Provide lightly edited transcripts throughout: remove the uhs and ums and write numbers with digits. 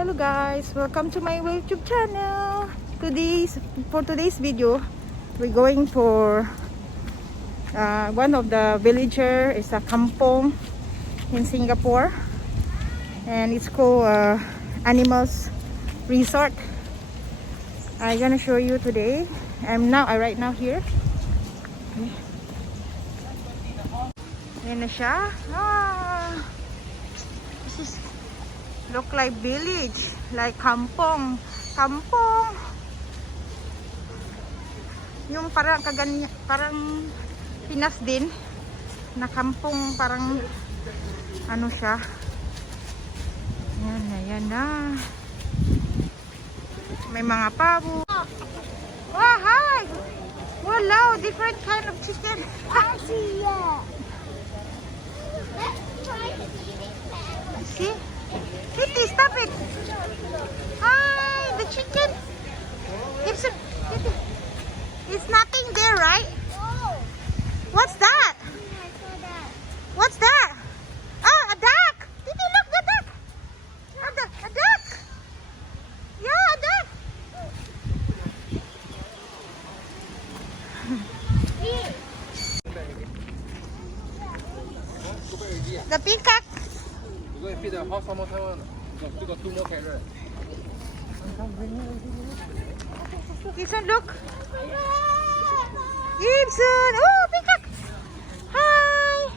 Hello guys, welcome to my YouTube channel. For today's video, we're going for one of the villager is a kampong in Singapore, and it's called Animals Resort. I'm gonna show you today. I'm right now here. Ayan na siya. This is look like village, like kampong. Yung parang parang Pinas din na kampong, parang ano siya. Yan na. May mga pabo. Wow, hi! Wow, different kind of chicken. See? Kitty, stop it! Hi, the chicken. Kitty. It's nothing there, right? What's that? What's that? Oh, a duck! Kitty, look, the duck! A duck! Yeah, a duck! The peacock. We're going to feed the hot summer time. We got 2 more carrots. Gibson, look. Gibson. Oh, peacock. Hi.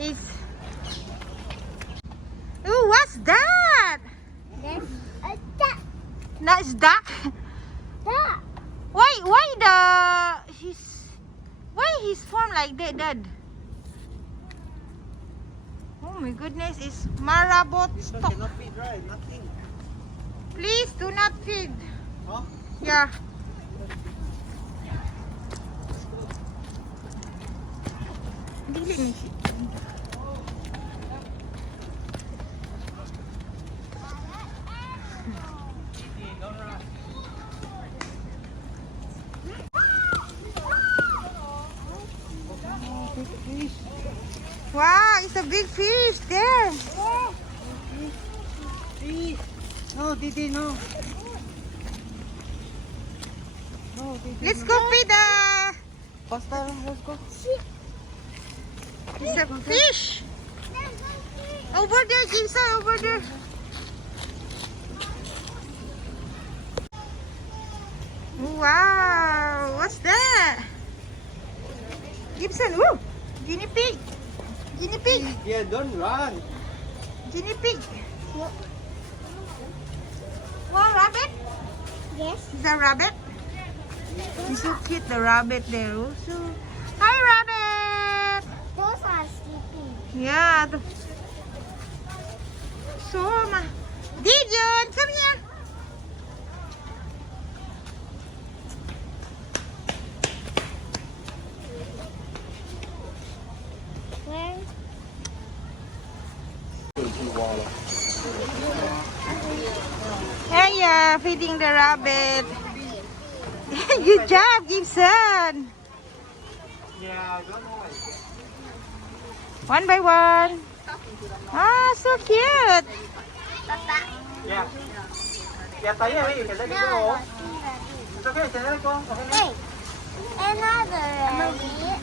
It's. Oh, what's that? That's a duck. That's duck. Duck. Why he's formed like that, Dad? Oh my goodness, it's marabot stock. Cannot feed, right? Nothing. Please do not feed. Huh? Yeah. Dili ni siya. Wow, it's a big fish there. No, Didi, no. Let's go feed the. Faster, let's go. It's a fish. Over there, Gibson, over there. Wow, what's that? Gibson, woo! Guinea pig. Guinea pig. Yeah, don't run. Guinea pig. Wow, rabbit. Yes. Is that rabbit? He's so cute, the rabbit there also. Hi, rabbit. Those are sleeping. Yeah. Gideon, come here. Where? Hey, feeding the rabbit. Good job, Gibson. Yeah, I don't know. One by one. Ah, so cute. Papa. Yeah. Yeah, tayo eh. Kasi dito oh. It's okay, sana ko. Hey. Another rabbit.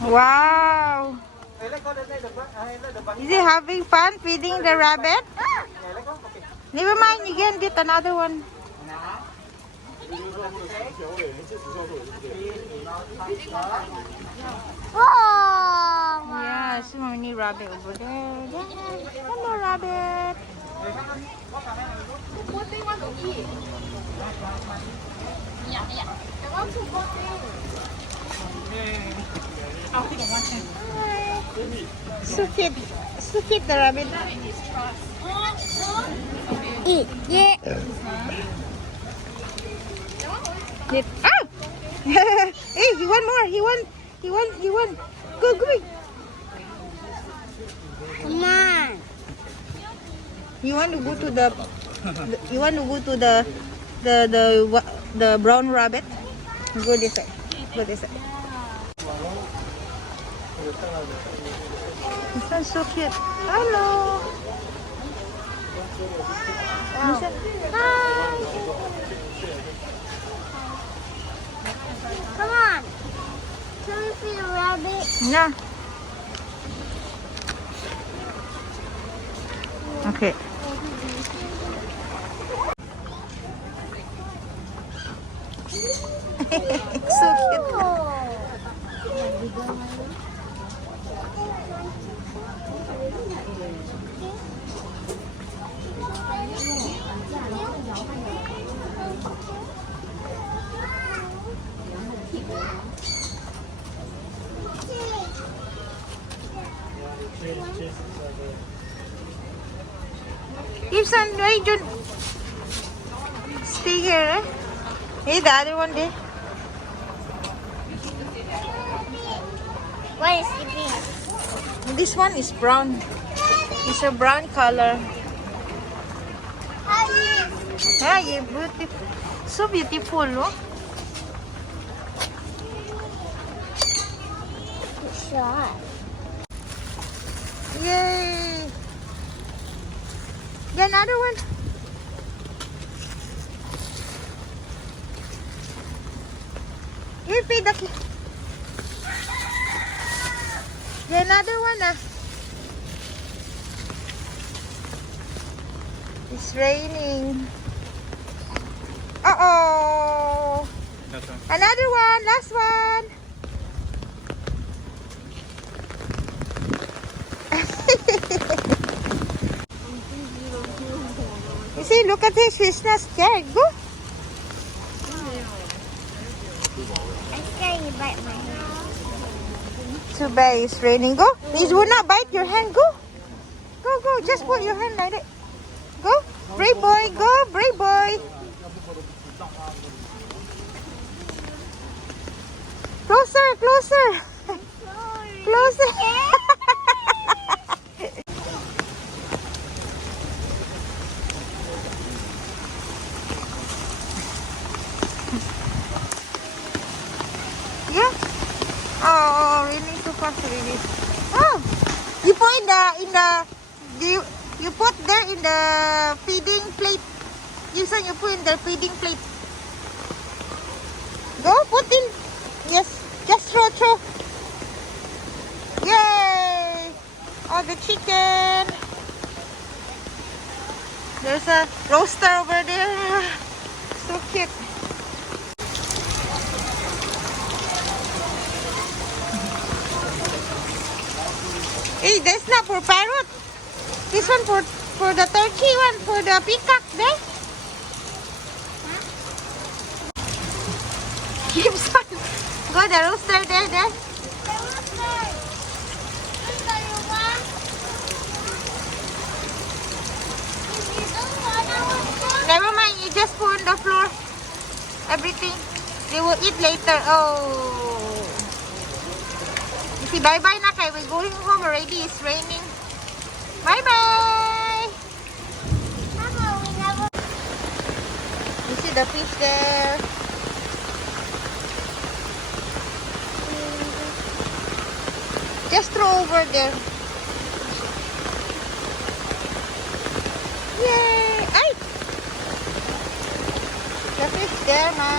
Wow. Is he having fun feeding the rabbit? Never mind, you can get another one. Oh. Yeah, so many rabbit over there. Yeah, one more rabbit. So cute the rabbit. Eat. Yeah. Oh! Hey, he want more. He want. Go. Come on. You want to go to the brown rabbit? Go this side. This one's so cute. Hello. Listen. Hi. Come on. Can we feed a rabbit? Yeah. Okay. So cute. Ibsan, why don't stay here? Eh? Hey, the other one there. What is sleeping? This one is brown. It's a brown color. Yeah, yeah, beautiful. So beautiful, no? Shot. Yay! Yeah, another one. Here, feed the kid. Yeah, another one. It's raining. Uh-oh. Another one. Last one. You see, look at this. She's not scared. Go. I'm scared you bite my hand. Too bad it's raining. Go. It will not bite your hand. Go. Go, go. Just put your hand like that. Go. Brave boy. Go. Brave boy. Closer, closer. Closer. Yeah. Oh, raining too fast already. Oh, you put you put there in the feeding plate. You said you put in the feeding plate. Go, put in. Yes, just throw. Yay! Oh, the chicken. There's a roaster over there. So cute. Hey, that's not for parrot. This one for the turkey one, for the peacock there. Keeps on. Go the rooster there. Never mind, you just put on the floor. Everything. They will eat later. Oh. You see, bye-bye na kay. We're going home already. It's raining. Bye-bye. You see the fish there. Just throw over there. Yay! Ay! The fish there, ma.